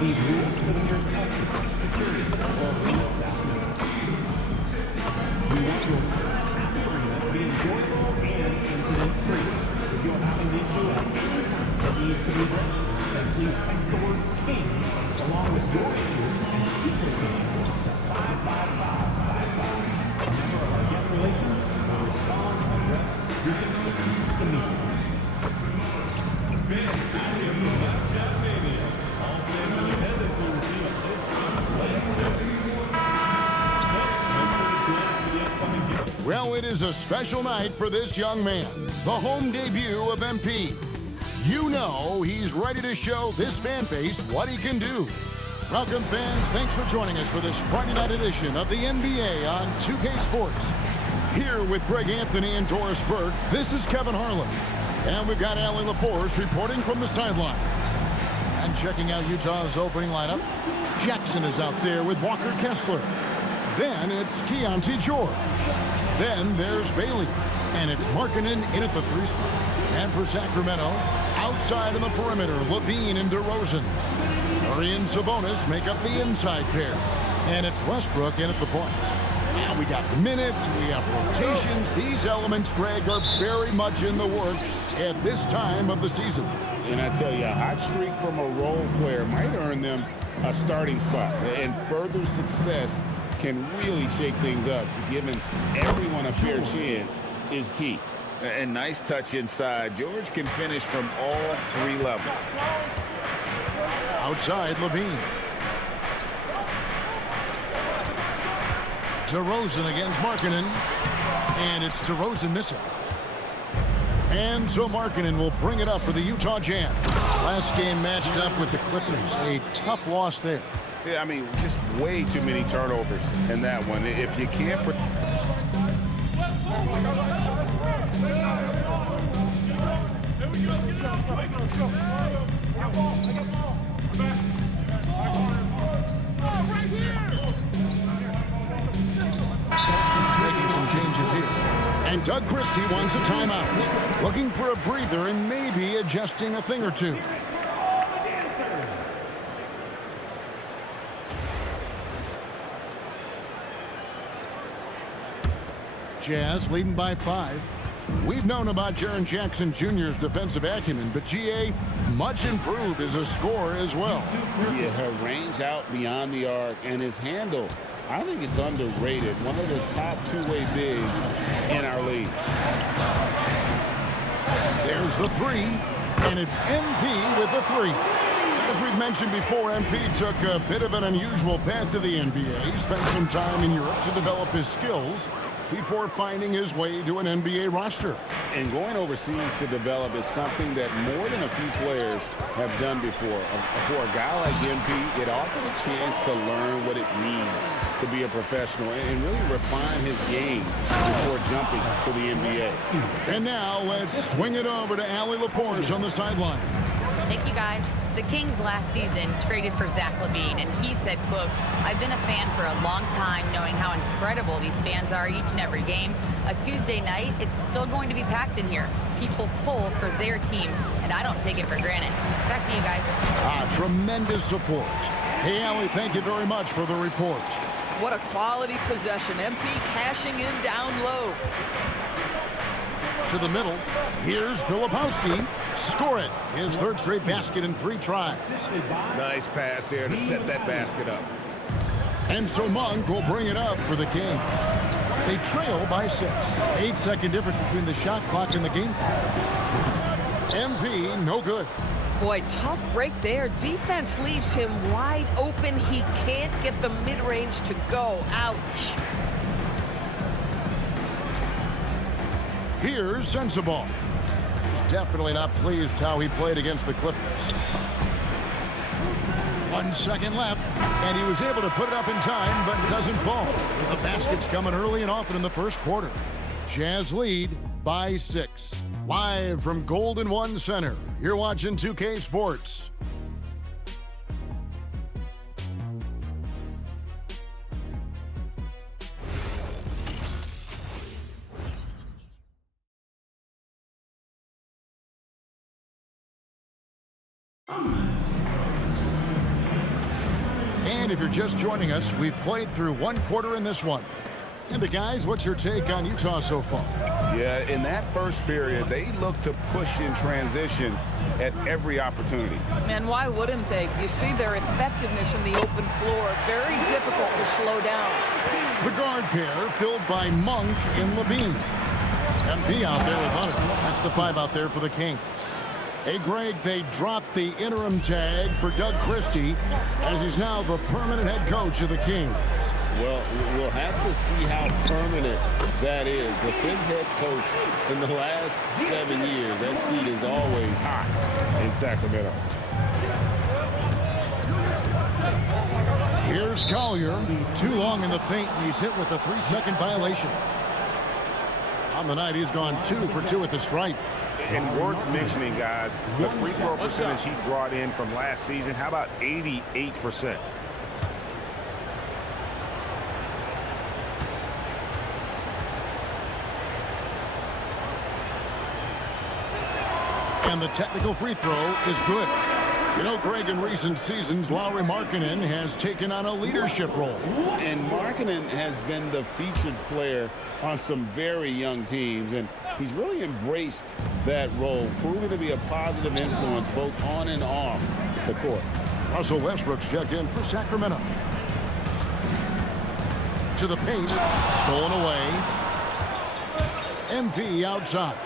These rules for the year's security or arena staff member. We want your arena to be enjoyable and incident-free. If you're having an issue at any time that needs to be addressed, then please text the word KINGS along with your issue and secret name to 55555. A member of our guest relations will respond and address your concern immediately. Well, it is a special night for this young man, the home debut of MP. You know he's ready to show this fan base what he can do. Welcome, fans. Thanks for joining us for this Friday night edition of the NBA on 2K Sports. Here with Greg Anthony and Doris Burke, this is Kevin Harlan. And we've got Allie LaForce reporting from the sideline. And checking out Utah's opening lineup, Jackson is out there with Walker Kessler. Then it's Keontae George. Then there's Bailey. And it's Markkanen in at the 3 spot. And for Sacramento, outside in the perimeter, Levine and DeRozan. Murray and Sabonis make up the inside pair. And it's Westbrook in at the point. Now we got minutes, we have rotations. These elements, Greg, are very much in the works at this time of the season. And I tell you, a hot streak from a role player might earn them a starting spot. And further success can really shake things up. Giving everyone a fair chance is key. And nice touch inside. George can finish from all 3 levels. Outside, Levine. DeRozan against Markkanen. And it's DeRozan missing. And so Markkanen will bring it up for the Utah Jazz. Last game matched up with the Clippers. A tough loss there. Yeah, I mean, just way too many turnovers in that one. If you can't... Making some changes here. And Doug Christie wants a timeout. Looking for a breather and maybe adjusting a thing or two. Jazz leading by 5. We've known about Jaren Jackson Jr.'s defensive acumen, but GA much improved as a scorer as well. Yeah, her range out beyond the arc and his handle, I think it's underrated. One of the top two-way bigs in our league. There's the 3, and it's MP with the 3. As we've mentioned before, MP took a bit of an unusual path to the NBA, spent some time in Europe to develop his skills before finding his way to an NBA roster. And going overseas to develop is something that more than a few players have done before. For a guy like MP, it offered a chance to learn what it means to be a professional and really refine his game before jumping to the NBA. And now let's swing it over to Allie LaForce on the sideline. Thank you, guys. The Kings last season traded for Zach LaVine, and he said, quote, "I've been a fan for a long time, knowing how incredible these fans are each and every game. A Tuesday night, it's still going to be packed in here. People pull for their team, and I don't take it for granted." Back to you guys. Tremendous support. Hey, Allie, thank you very much for the report. What a quality possession. MP cashing in down low. To the middle, here's Filipowski. Score it. His 3rd straight basket in 3 tries. Nice pass there to set that basket up. And so Monk will bring it up for the Kings. They trail by 6. 8-second difference between the shot clock and the game clock. MP, no good. Boy, tough break there. Defense leaves him wide open. He can't get the mid-range to go. Ouch. Here's Sensabaugh. He's definitely not pleased how he played against the Clippers. 1 second left, and he was able to put it up in time, but doesn't fall. The basket's coming early and often in the first quarter. Jazz lead by 6. Live from Golden One Center, you're watching 2K Sports. And if you're just joining us, we've played through one quarter in this one. And the guys, what's your take on Utah so far? Yeah, in that first period, they looked to push in transition at every opportunity. And why wouldn't they? You see their effectiveness in the open floor. Very difficult to slow down. The guard pair filled by Monk and Levine. MP out there with Hunter. That's the 5 out there for the Kings. Hey, Greg, they dropped the interim tag for Doug Christie as he's now the permanent head coach of the Kings. Well, we'll have to see how permanent that is. The 5th head coach in the last 7 years. That seat is always hot in Sacramento. Here's Collier. Too long in the paint, and he's hit with a 3-second violation. On the night, he's gone 2 for 2 at the stripe. And worth mentioning, guys, the free throw percentage he brought in from last season, how about 88%? And the technical free throw is good. You know, Greg, in recent seasons, Lauri Markkanen has taken on a leadership role. And Markkanen has been the featured player on some very young teams, and he's really embraced that role, proving to be a positive influence both on and off the court. Russell Westbrook's checked in for Sacramento. To the paint, stolen away. MP outside.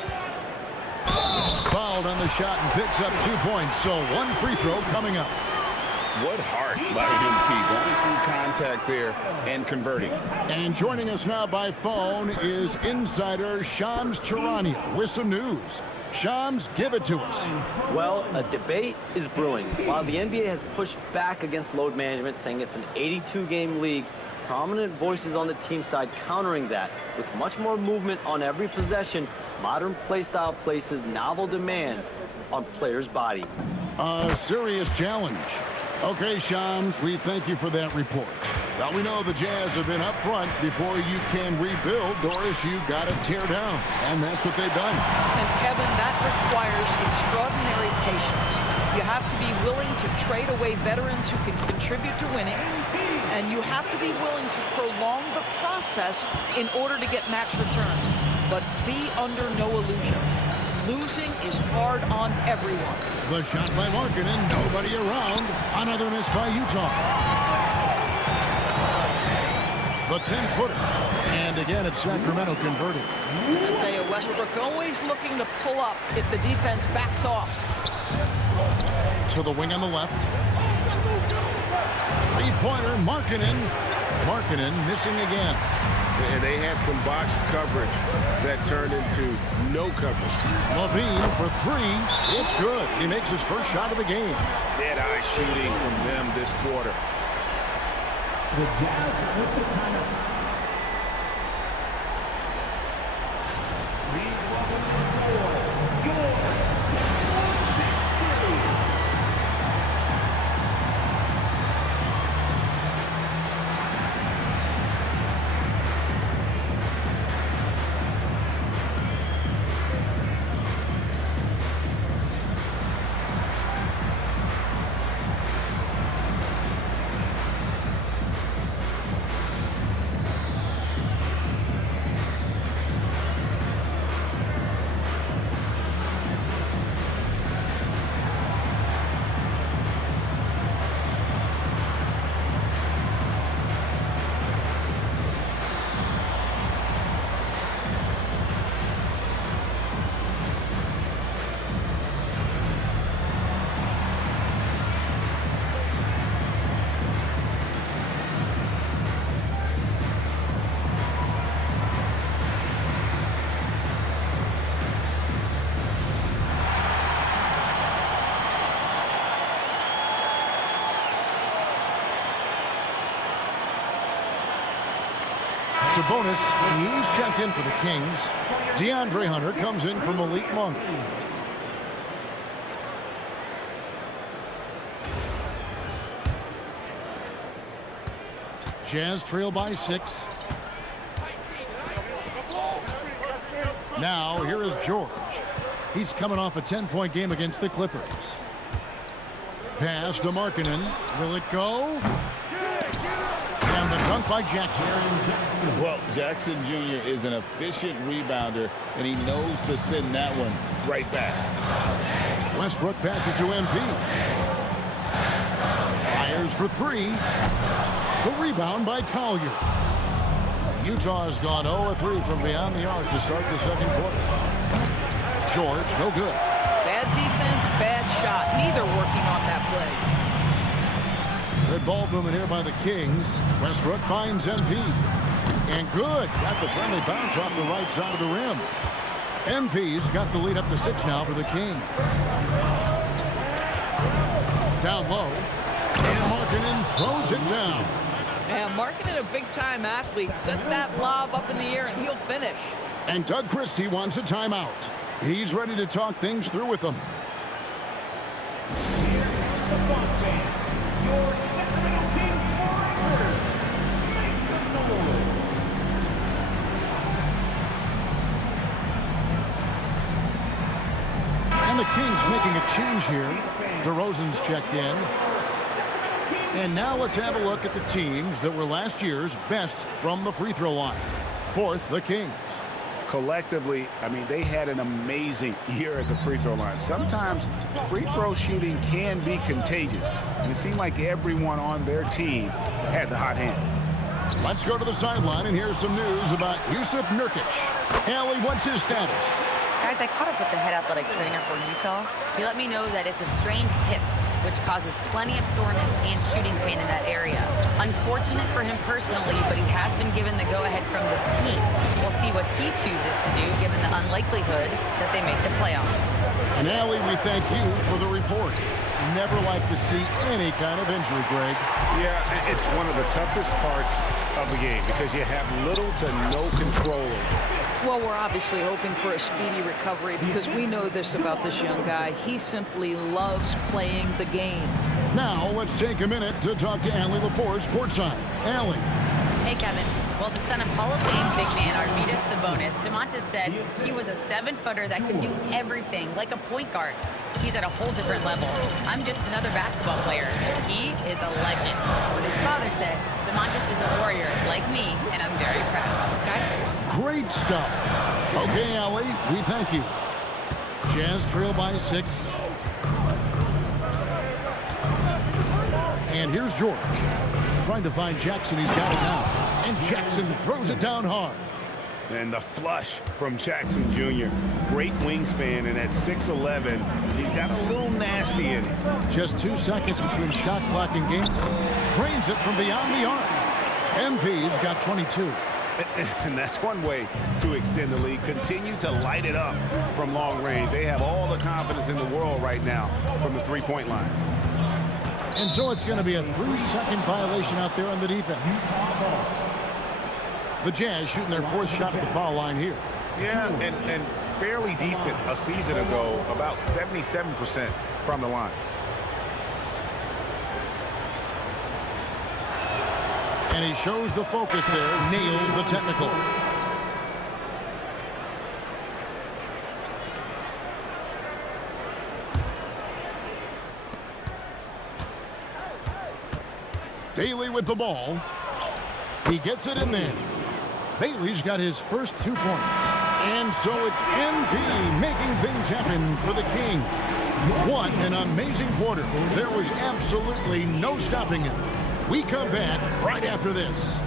Fouled on the shot and picks up 2 points, so 1 free throw coming up. What heart by MP, going through contact there and converting. And joining us now by phone is insider Shams Charania with some news. Shams, give it to us. Well, a debate is brewing. While the NBA has pushed back against load management, saying it's an 82-game league, prominent voices on the team side countering that with much more movement on every possession. Modern play style places novel demands on players' bodies. A serious challenge. Okay, Shams, we thank you for that report. Now, we know the Jazz have been up front. Before you can rebuild, Doris, you got to tear down. And that's what they've done. And, Kevin, that requires extraordinary patience. You have to be willing to trade away veterans who can contribute to winning. And you have to be willing to prolong the process in order to get max returns. But be under no illusions. Losing is hard on everyone. The shot by Markkanen, nobody around. Another miss by Utah. The 10-footer. And again, it's Sacramento converting. I tell you, Westbrook always looking to pull up if the defense backs off. To the wing on the left. Three-pointer, Markkanen. Markkanen missing again. And they had some botched coverage that turned into no coverage. Levine for 3. It's good. He makes his first shot of the game. Dead-eye shooting from them this quarter. The Jazz with the timeout. Please welcome to the floor, your 6'2". Sabonis, he's checked in for the Kings. DeAndre Hunter comes in for Malik Monk. Jazz trail by 6. Now, here is George. He's coming off a 10-point game against the Clippers. Pass to Markkanen. Will it go? And the dunk by Jackson. Well, Jackson Jr. is an efficient rebounder, and he knows to send that one right back. Westbrook passes to MP. Fires for three. The rebound by Collier. Utah's gone 0-3 from beyond the arc to start the second quarter. George, no good. Bad defense, bad shot. Neither working on that play. Good ball movement here by the Kings. Westbrook finds MP. And good. Got the friendly bounce off the right side of the rim. MP's got the lead up to 6 now for the Kings. Down low. And Markkanen throws it down. And Markkanen, a big-time athlete, set that lob up in the air and he'll finish. And Doug Christie wants a timeout. He's ready to talk things through with them. Here's the Buck Band. Your Sacramento Kings Warriors. Make some noise. And the Kings making a change here. DeRozan's checked in. And now let's have a look at the teams that were last year's best from the free throw line. Fourth, the Kings. Collectively, I mean, they had an amazing year at the free throw line. Sometimes free throw shooting can be contagious, and it seemed like everyone on their team had the hot hand. Let's go to the sideline, and here's some news about Yusuf Nurkic. Allie, what's his status? Guys, I caught up with the head athletic trainer for Utah. He let me know that it's a strained hip, which causes plenty of soreness and shooting pain in that area. Unfortunate for him personally, but he has been given the go-ahead from the team. We'll see what he chooses to do, given the unlikelihood that they make the playoffs. And Allie, we thank you for the report. Never like to see any kind of injury, Greg. Yeah, it's one of the toughest parts of the game because you have little to no control over it. Well, we're obviously hoping for a speedy recovery because we know this about this young guy. He simply loves playing the game. Now, let's take a minute to talk to Allie LaForce courtside. Allie. Hey, Kevin. Well, the son of Hall of Fame big man Arvydas Sabonis, DeMontis said he was a 7-footer that could do everything, like a point guard. He's at a whole different level. I'm just another basketball player. He is a legend. What his father said, DeMontis is a warrior like me, and I'm very proud. Guys? Great stuff. Okay, Allie, we thank you. Jazz trail by 6. And here's George. Trying to find Jackson. He's got it now. And Jackson throws it down hard. And the flush from Jackson Jr. Great wingspan, and at 6'11", he's got a little nasty in it. Just 2 seconds between shot clock and game. Trains it from beyond the arc. MP's got 22. And that's one way to extend the lead. Continue to light it up from long range. They have all the confidence in the world right now from the three-point line. And so it's going to be a 3-second violation out there on the defense. The Jazz shooting their 4th shot at the foul line here. Yeah, and fairly decent a season ago, about 77% from the line. And he shows the focus there, nails the technical. Bailey with the ball. He gets it in there. Bailey's got his first 2 points. And so it's MP making things happen for the King. What an amazing quarter. There was absolutely no stopping him. We come back right after this.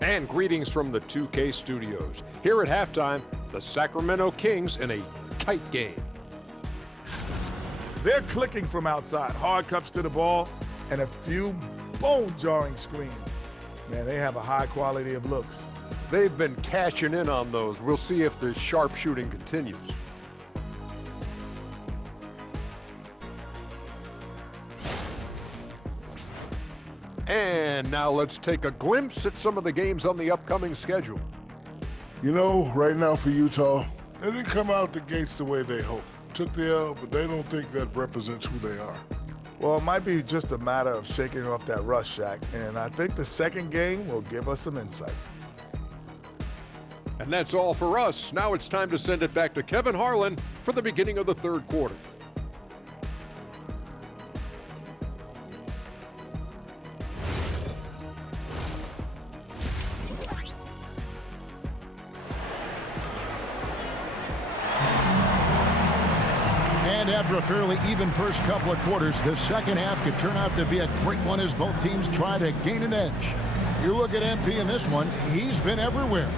And greetings from the 2K studios. Here at halftime, the Sacramento Kings in a tight game. They're clicking from outside. Hard cuts to the ball and a few bone-jarring screens. Man, they have a high quality of looks. They've been cashing in on those. We'll see if the sharp shooting continues. And now let's take a glimpse at some of the games on the upcoming schedule. You know, right now for Utah, they didn't come out the gates the way they hoped. took the L, but they don't think that represents who they are. Well, it might be just a matter of shaking off that rust, Shaq, and I think the second game will give us some insight. And that's all for us. Now it's time to send it back to Kevin Harlan for the beginning of the third quarter. And after a fairly even first couple of quarters, the second half could turn out to be a great one as both teams try to gain an edge. You look at MP in this one, he's been everywhere.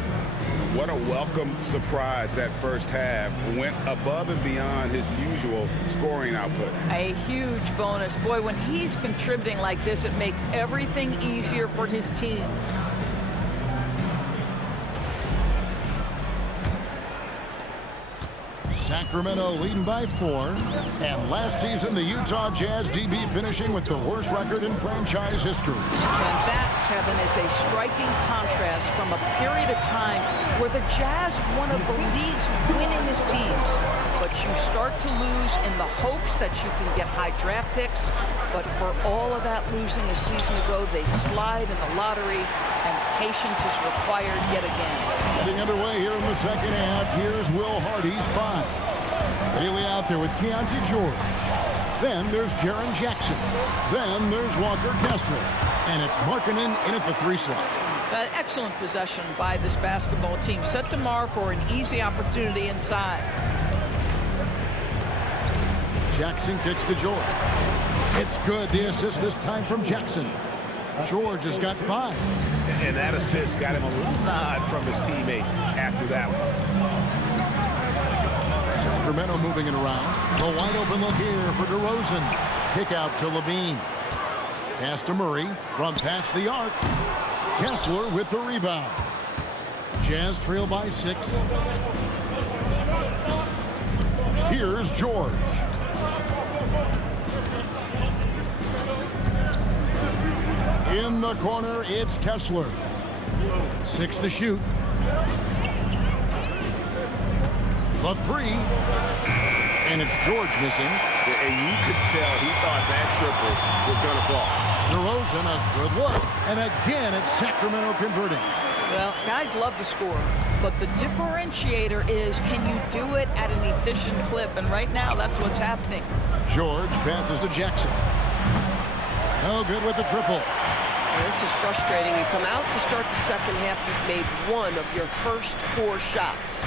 What a welcome surprise that first half. Went above and beyond his usual scoring output. A huge bonus. Boy, when he's contributing like this, it makes everything easier for his team. Sacramento leading by 4. And last season, the Utah Jazz DB finishing with the worst record in franchise history. And that, Kevin, is a striking contrast from a period of time where the Jazz, one of the league's winningest teams. But you start to lose in the hopes that you can get high draft picks. But for all of that losing a season ago, they slide in the lottery, and patience is required yet again. Getting underway here in the second half. Here's Will Hardy's 5. Bailey out there with Keontae George. Then there's Jaren Jackson. Then there's Walker Kessler. And it's Markkanen in at the 3 slot. Excellent possession by this basketball team. Set tomorrow for an easy opportunity inside. Jackson kicks to George. It's good. The assist this time from Jackson. George has got 5. And that assist got him a little nod from his teammate after that one. Sacramento moving it around. The wide open look here for DeRozan. Kick out to Levine. Pass to Murray from past the arc. Kessler with the rebound. Jazz trail by 6. Here's George. In the corner, it's Kessler. 6 to shoot. The 3. And it's George missing. And you could tell he thought that triple was going to fall. DeRozan, a good look. And again, it's Sacramento converting. Well, guys love to score, but the differentiator is, can you do it at an efficient clip? And right now, that's what's happening. George passes to Jackson. No good with the triple. This is frustrating. You come out to start the second half, you've made 1 of your first 4 shots.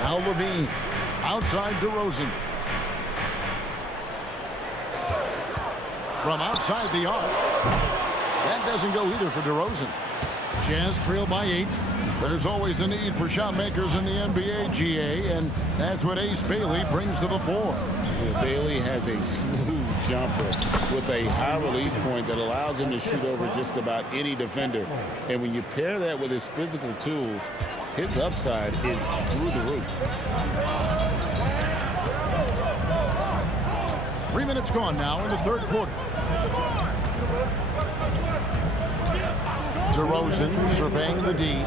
Now Levine, outside DeRozan. From outside the arc. That doesn't go either for DeRozan. Jazz trail by 8. There's always a need for shot makers in the NBA, GA, and that's what Ace Bailey brings to the fore. Yeah, Bailey has a smooth jumper with a high release point that allows him to shoot over just about any defender. And when you pair that with his physical tools, his upside is through the roof. 3 minutes gone now in the third quarter. DeRozan surveying the D.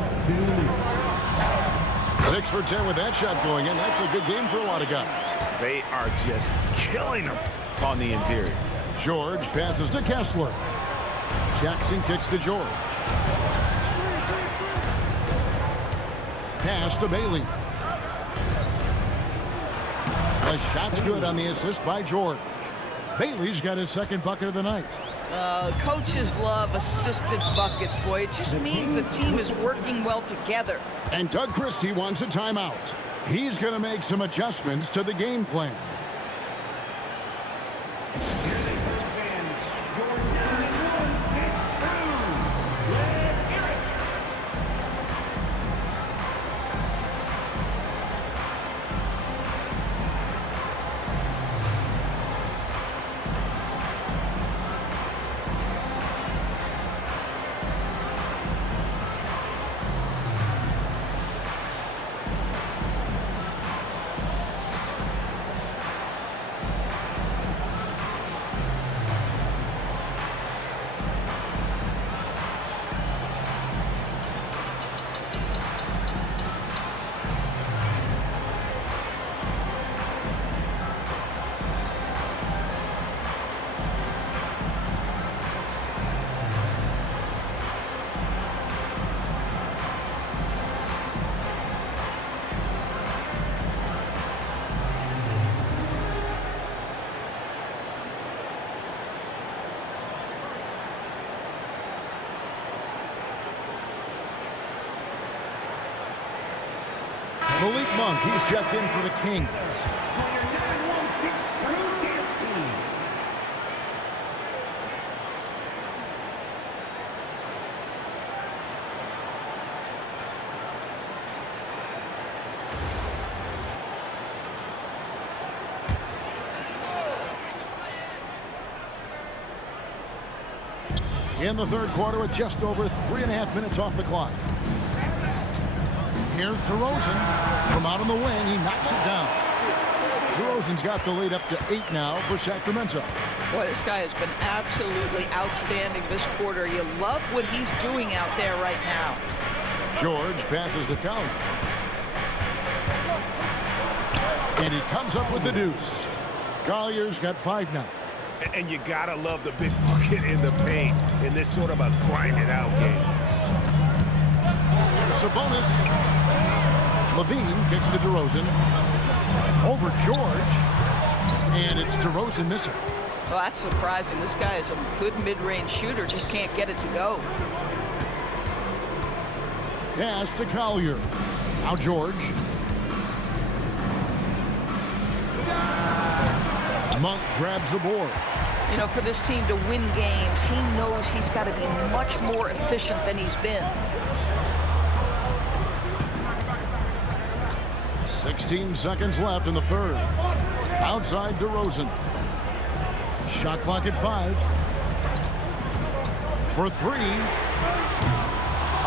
6 for 10 with that shot going in. That's a good game for a lot of guys. They are just killing them on the interior. George passes to Kessler. Jackson kicks to George. Pass to Bailey. The shot's good on the assist by George. Bailey's got his second bucket of the night. Coaches love assisted buckets, boy. It just means the team is working well together. And Doug Christie wants a timeout. He's going to make some adjustments to the game plan. Malik Monk, he's checked in for the Kings. Player 916, Kraz-e. In the third quarter with just over 3.5 minutes off the clock. Here's DeRozan. From out on the wing, he knocks it down. DeRozan's got the lead up to 8 now for Sacramento. Boy, this guy has been absolutely outstanding this quarter. You love what he's doing out there right now. George passes to Collier. And he comes up with the deuce. Collier's got 5 now. And you gotta love the big bucket in the paint in this sort of a grinded-out game. Sabonis. Levine gets to DeRozan. Over George. And it's DeRozan missing. Well, that's surprising. This guy is a good mid-range shooter, just can't get it to go. Pass to Collier. Now George. Monk grabs the board. You know, for this team to win games, he knows he's got to be much more efficient than he's been. 16 seconds left in the third. Outside DeRozan. Shot clock at 5. For 3.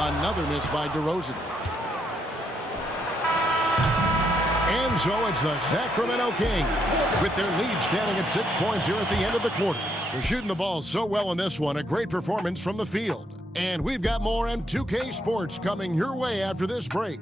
Another miss by DeRozan. And so it's the Sacramento Kings with their lead standing at 6 points here at the end of the quarter. They're shooting the ball so well in this one. A great performance from the field. And we've got more M2K Sports coming your way after this break.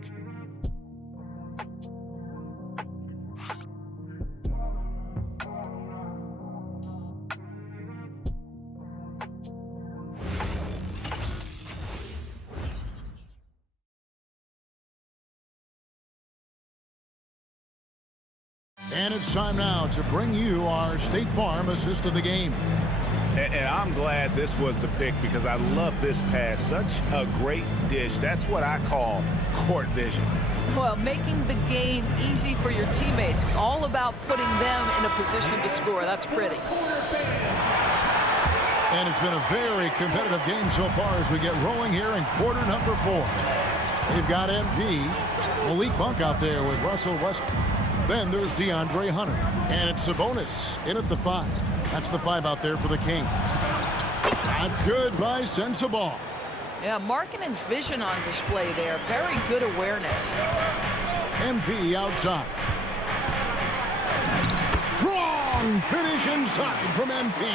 And it's time now to bring you our State Farm assist of the game. And I'm glad this was the pick because I love this pass. Such a great dish. That's what I call court vision. Well, making the game easy for your teammates. All about putting them in a position to score. That's pretty. And it's been a very competitive game so far as we get rolling here in quarter number 4. We've got MP, Malik Monk out there with Russell Westbrook. Then there's DeAndre Hunter. And it's Sabonis in at the 5. That's the 5 out there for the Kings. That's good by Sensabaugh. Yeah, Markkanen's vision on display there. Very good awareness. MP outside. Strong finish inside from MP.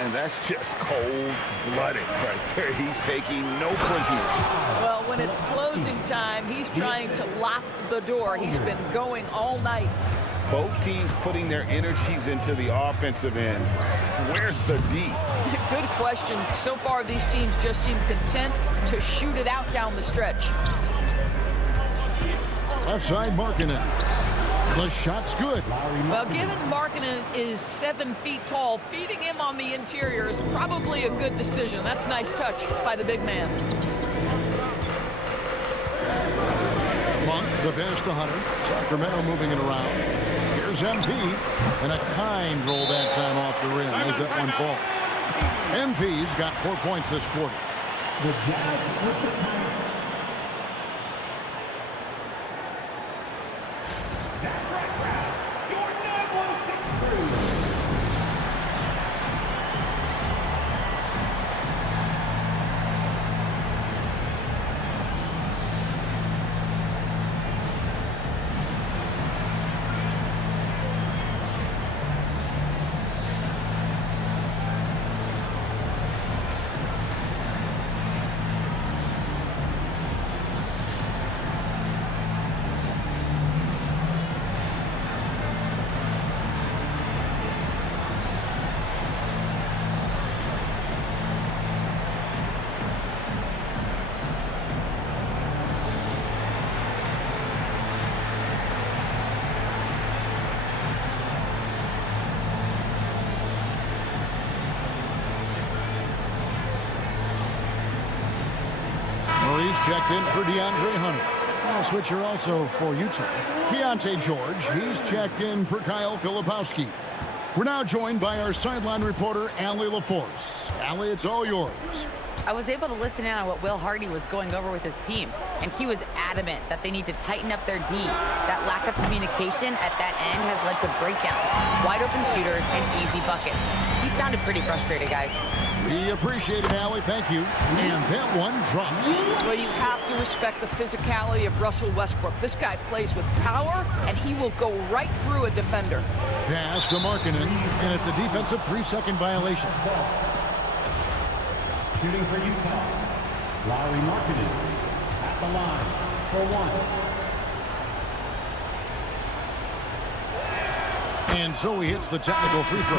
And that's just cold-blooded right there. He's taking no prisoners. Well, when it's closing time, he's trying to lock the door. He's been going all night. Both teams putting their energies into the offensive end. Where's the D? Good question. So far, these teams just seem content to shoot it out down the stretch. Left side, Markkanen. The shot's good. Well, given Markkanen is 7 feet tall, feeding him on the interior is probably a good decision. That's a nice touch by the big man. Monk, the pass to Hunter. Sacramento moving it around. Here's MP. And a kind roll that time off the rim as that one falls. MP's got 4 points this quarter. The Jazz with the time. That's right, crowd. Your 916 crew. Murray's checked in for DeAndre Hunter. I'll switch here also for Utah. Keontae George, he's checked in for Kyle Filipowski. We're now joined by our sideline reporter, Allie LaForce. Allie, it's all yours. I was able to listen in on what Will Hardy was going over with his team, and he was adamant that they need to tighten up their D. That lack of communication at that end has led to breakdowns, wide open shooters, and easy buckets. He sounded pretty frustrated, guys. We appreciate it, Allie. Thank you. And that one drops. Well, you have to respect the physicality of Russell Westbrook. This guy plays with power, and he will go right through a defender. Pass to Markkanen, and it's a defensive 3-second violation. Shooting for Utah, Lauri Markkanen at the line for one. And so he hits the technical free throw.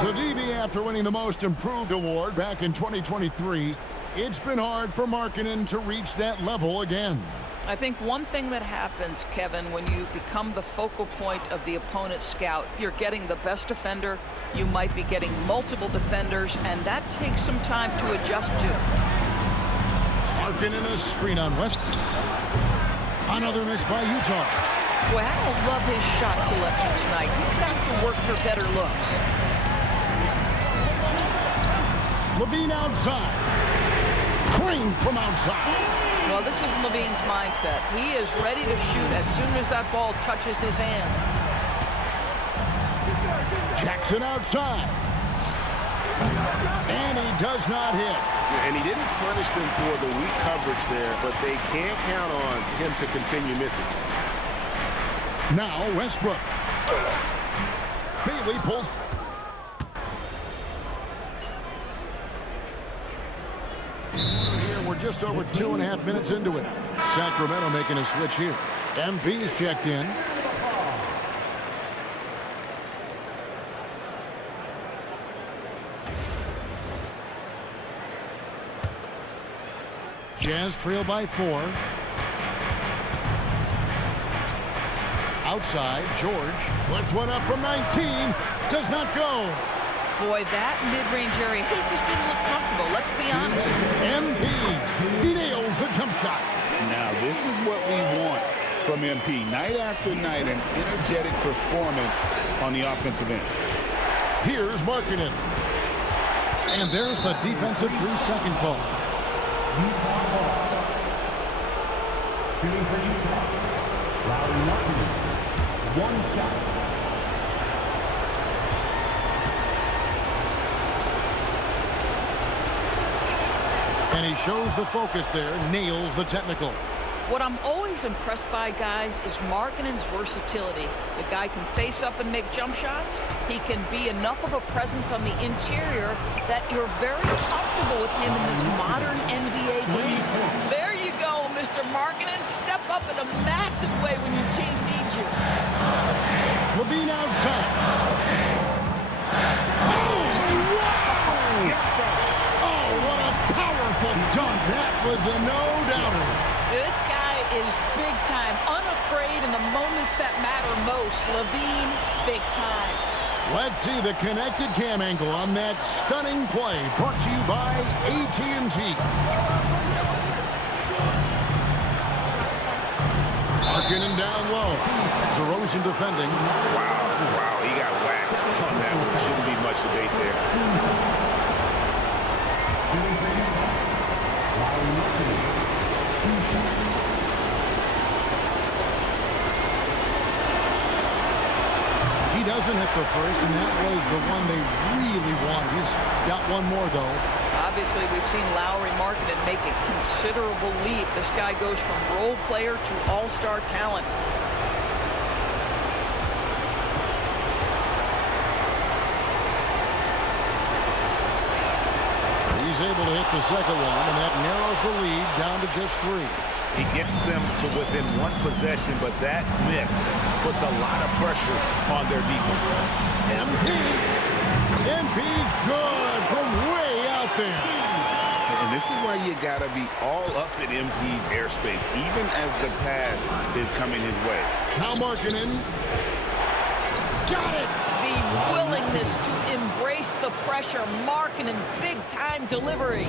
So, DB, after winning the Most Improved Award back in 2023, it's been hard for Markkanen to reach that level again. I think one thing that happens, Kevin, when you become the focal point of the opponent's scout, you're getting the best defender, you might be getting multiple defenders, and that takes some time to adjust to. Markkanen, a screen on West. Another miss by Utah. Boy, I don't love his shot selection tonight. You've got to work for better looks. Levine outside. Crane from outside. Well, this is Levine's mindset. He is ready to shoot as soon as that ball touches his hand. Jackson outside. And he does not hit. And he didn't punish them for the weak coverage there, but they can't count on him to continue missing. Now Westbrook. Bailey pulls. Here we're just over 2.5 minutes into it. Sacramento making a switch here. MP's checked in. Jazz trail by 4. Outside, George lets one up from 19. Does not go. Boy, that mid-range area, he just didn't look comfortable. Let's be honest. MP, he nails the jump shot. Now, this is what we want from MP. Night after night, an energetic performance on the offensive end. Here's Markkanen. And there's the defensive 3-second call. Utah ball. Shooting for Utah, Lauri Markkanen. One shot. And he shows the focus there, nails the technical. What I'm always impressed by, guys, is Markkanen's versatility. The guy can face up and make jump shots. He can be enough of a presence on the interior that you're very comfortable with him in this modern NBA game. There you go, Mr. Markkanen. Step up in a massive way when your team needs you. Levine outside. Oh, what a powerful dunk. That was a no-doubter. This guy is big time, unafraid in the moments that matter most. Levine, big time. Let's see the connected cam angle on that stunning play, brought to you by AT&T. Markkanen down low. DeRozan defending. Wow, he got whacked on that one. Shouldn't be much debate there. He doesn't hit the first, and that was the one they really wanted. He's got one more, though. Obviously, we've seen Lauri Markkanen make a considerable leap. This guy goes from role player to all-star talent. He's able to hit the second one, and that narrows the lead down to just 3. He gets them to within one possession, but that miss puts a lot of pressure on their defense. MP's good from way out there. And this is why you got to be all up in MP's airspace, even as the pass is coming his way. Now Markkanen. Got it! The willingness to embrace the pressure, marking and big-time delivery.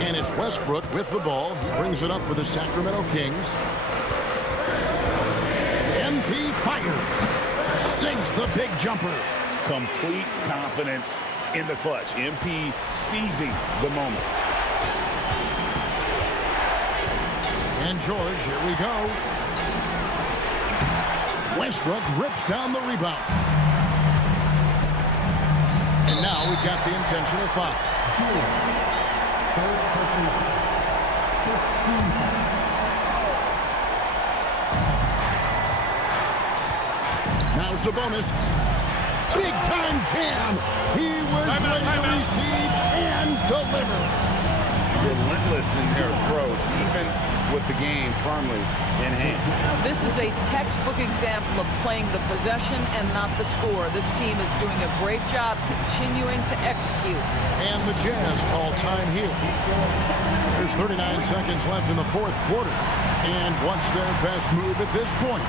And it's Westbrook with the ball. He brings it up for the Sacramento Kings. MP fires. Sinks the big jumper. Complete confidence in the clutch. MP seizing the moment. And George, here we go. Westbrook rips down the rebound. And now we've got the intentional foul. George, third personal foul. First team foul. Now Sabonis. Big time jam. He was ready to receive and deliver. Relentless in their approach, even with the game firmly in hand. This is a textbook example of playing the possession and not the score. This team is doing a great job continuing to execute. And the Jazz call time here. There's 39 seconds left in the fourth quarter. And what's their best move at this point?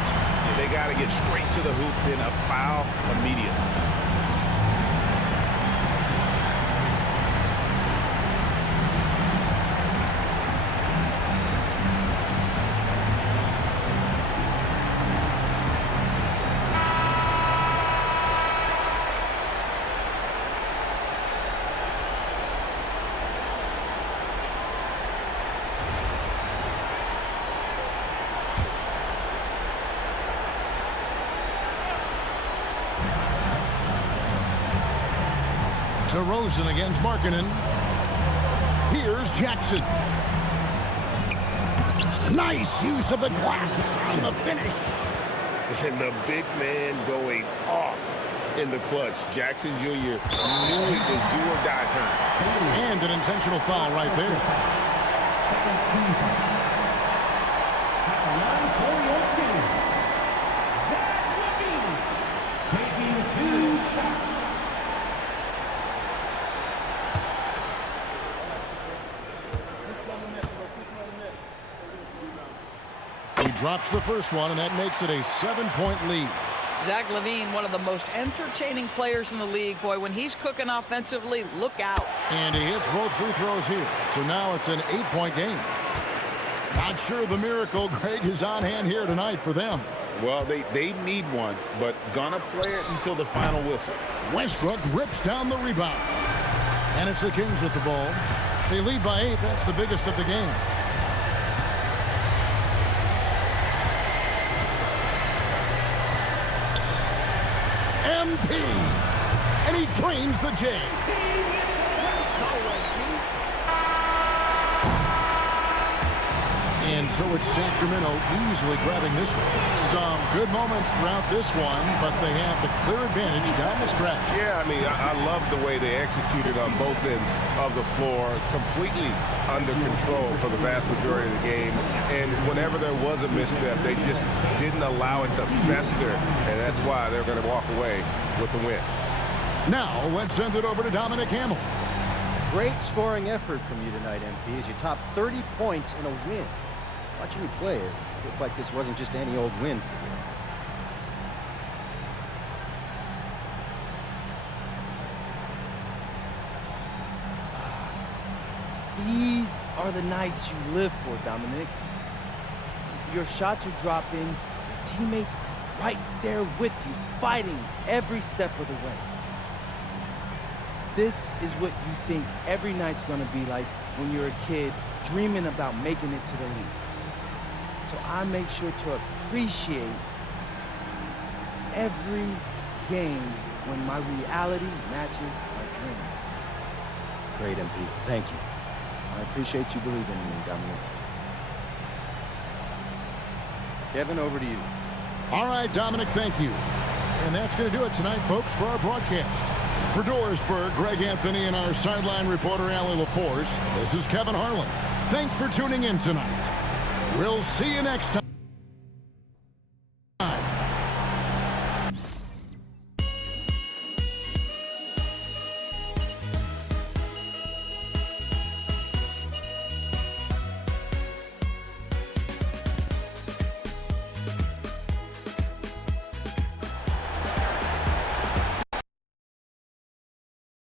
They got to get straight to the hoop in a foul immediately. DeRozan against Markkanen. Here's Jackson. Nice use of the glass on the finish. And the big man going off in the clutch. Jackson Jr. knew it was do or die time. And an intentional foul right there. Second team foul. At the line for your Kings, Zach LaVine taking 2 shots. He drops the first one, and that makes it a 7-point lead. Zach LaVine, one of the most entertaining players in the league. Boy, when he's cooking offensively, look out. And he hits both free throws here. So now it's an 8-point game. Not sure the miracle, Greg, is on hand here tonight for them. Well, they need one, but gonna play it until the final whistle. Westbrook rips down the rebound. And it's the Kings with the ball. They lead by 8. That's the biggest of the game. MP. And he drains the J. And so it's Sacramento easily grabbing this one. Some good moments throughout this one, but they have the clear advantage down the stretch. Yeah, I mean, I love the way they executed on both ends of the floor, completely under control for the vast majority of the game. And whenever there was a misstep, they just didn't allow it to fester, and that's why they're going to walk away with the win. Now, let's send it over to Dominic Hamill. Great scoring effort from you tonight, MP, as you topped 30 points in a win. Watching you play, it looked like this wasn't just any old win for you. These are the nights you live for, Dominic. Your shots are dropping, your teammates are right there with you, fighting every step of the way. This is what you think every night's gonna be like when you're a kid dreaming about making it to the league. So I make sure to appreciate every game when my reality matches my dream. Great, MP. Thank you. I appreciate you believing in me, Dominic. Kevin, over to you. All right, Dominic, thank you. And that's going to do it tonight, folks, for our broadcast. For Dorisburg, Greg Anthony, and our sideline reporter, Allie LaForce, this is Kevin Harlan. Thanks for tuning in tonight. We'll see you next time.